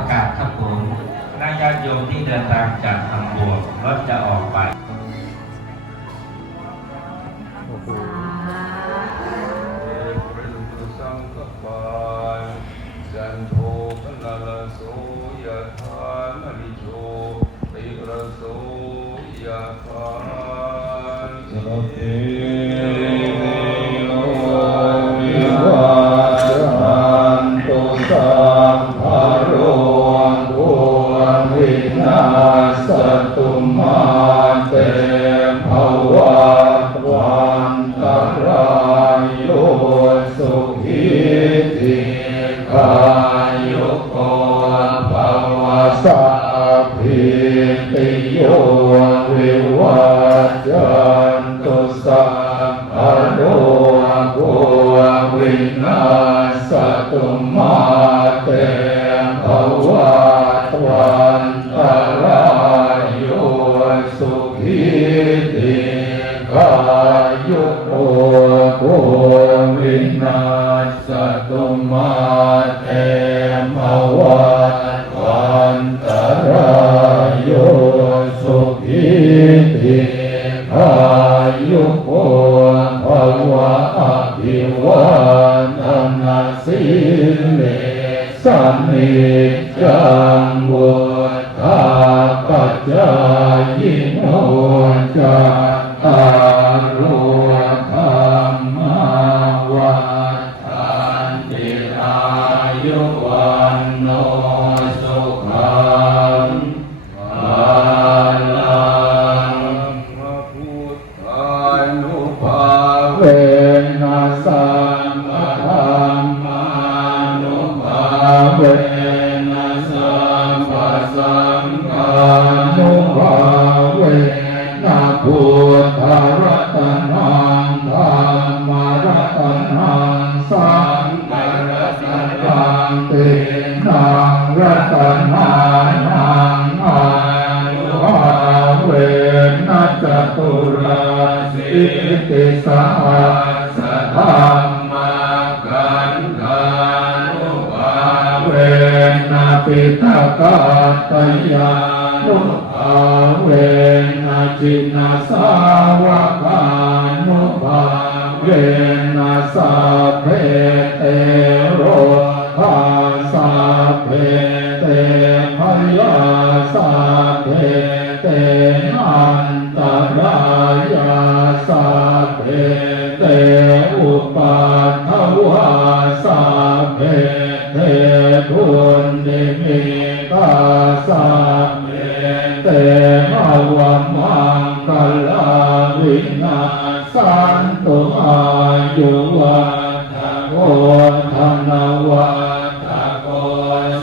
ประกาศครับผมคณะญาติโยมที่เดินทางจากทางบวกรถจะออกไปสังฆปานจันโทปนะละโสยะธา ติโยวิวัจจันต มิจังวุฒาปัจจายโนจัตตา สังฆานุภาเวนะพุทธรัตนังธรรมรัตนังสังฆรัตนังเตนังรัตนานังอานุภาเวนัจจตุราสิติสาสธรร ปิตกาตยานุภาเวนะจินนาสาวกานุภาเวนะสัพเพเต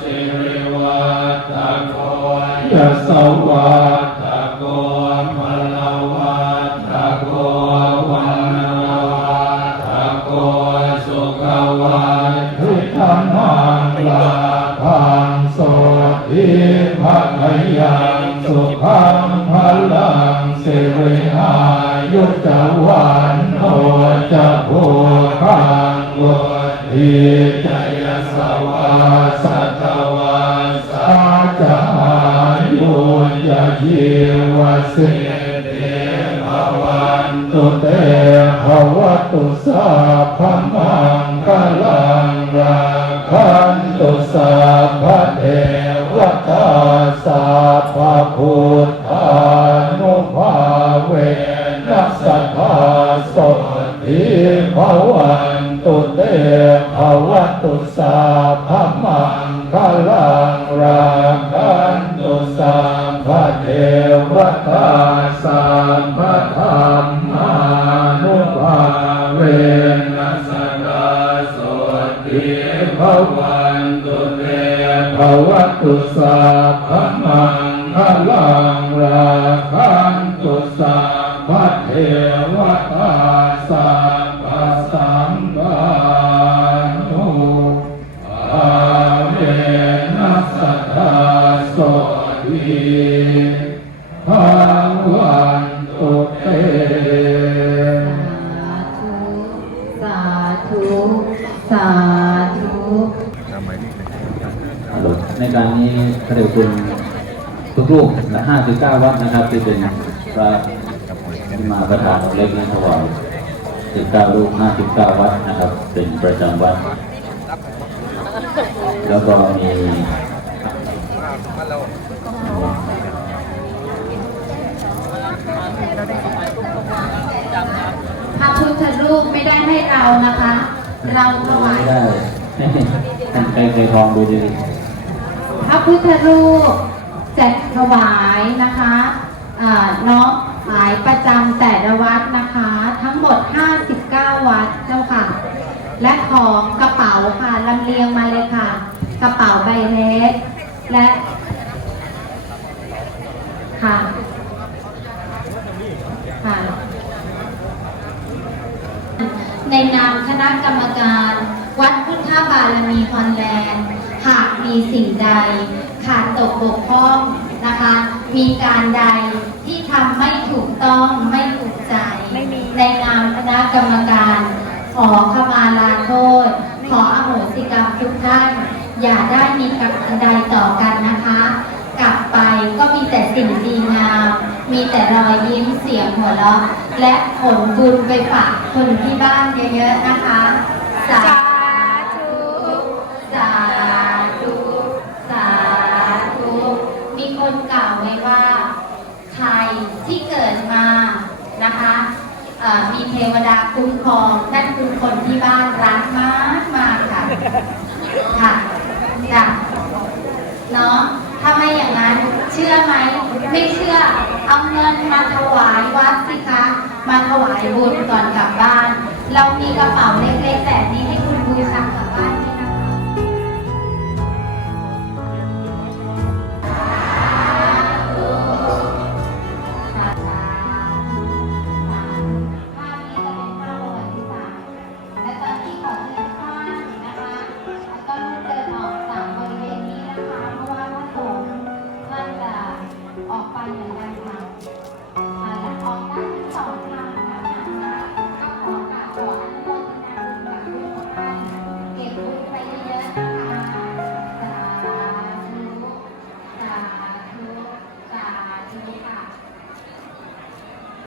สิริวัฏโกยสวัฏโกมลาวัฏโกวันวัฏโกสุขวัฏทิธรรมังลาภังโสทิภะขยังสุขังพลังสิริอายุจวันโนจะภูคังวุทิจยสว ยชีวสิเตภวันตุเตภวตุสาพมังกลังราคันตุสาพเท สาพมังคลังราคันตุสาพเทวตาสาพธรรมานุภาเวนัสสทาโสทิภวันตุเตภวตุสาพมังคลังราคันตุสาพเทวตาสา สาธุในการนี้พระเดชคุณทุกรูปและ59 วัดนะครับ ที่เป็นพระที่มาประธานองค์เล็กนั้นถวาย19รูป59 วัดนะครับ เป็นประจำวัด แล้วก็มีพระพุทธรูปไม่ได้ให้เรานะคะ เราถวายไม่ได้ท่านใครเคยทองดูดีพระพุทธรูปจะถวายนะคะอ่าน้องขายประจำแต่ละวัดนะคะ ทั้งหมด 59 วัดเจ้าค่ะ และของกระเป๋าค่ะลำเลียงมาเลยค่ะ กระเป๋าใบเล็กและค่ะค่ะ ในนามคณะกรรมการ วัดพุทธบารมีฮอลแลนด์ หากมีสิ่งใด ขาดตกบกพร่องนะคะ มีการใดที่ทำไม่ถูกต้องไม่ถูกใจ ในนามคณะกรรมการ ขอขมาลาโทษ ขออโหสิกรรมทุกท่าน อย่าได้มีกรรมใดต่อกันนะคะ กลับไปก็มีแต่สิ่งดีงาม มีแต่รอยยิ้มเสียงหัวเราะ และผลบุญไปฝากคนที่บ้านเยอะๆนะคะ สาธุ สาธุ สาธุ มีคนกล่าวไว้ว่า ใครที่เกิดมานะคะมีเทวดาคุ้มครอง นั่นคือคนที่บ้านรักมากมากค่ะ ค่ะจ้ะเนาะถ้าไม่อย่างนั้น เชื่อไหม ไม่เชื่อ เอาเงินมาถวายวัดสิคะ มาถวายบุญก่อนกลับบ้าน เรามีกระเป๋าเล็กๆแบบนี้ให้คุณบูชา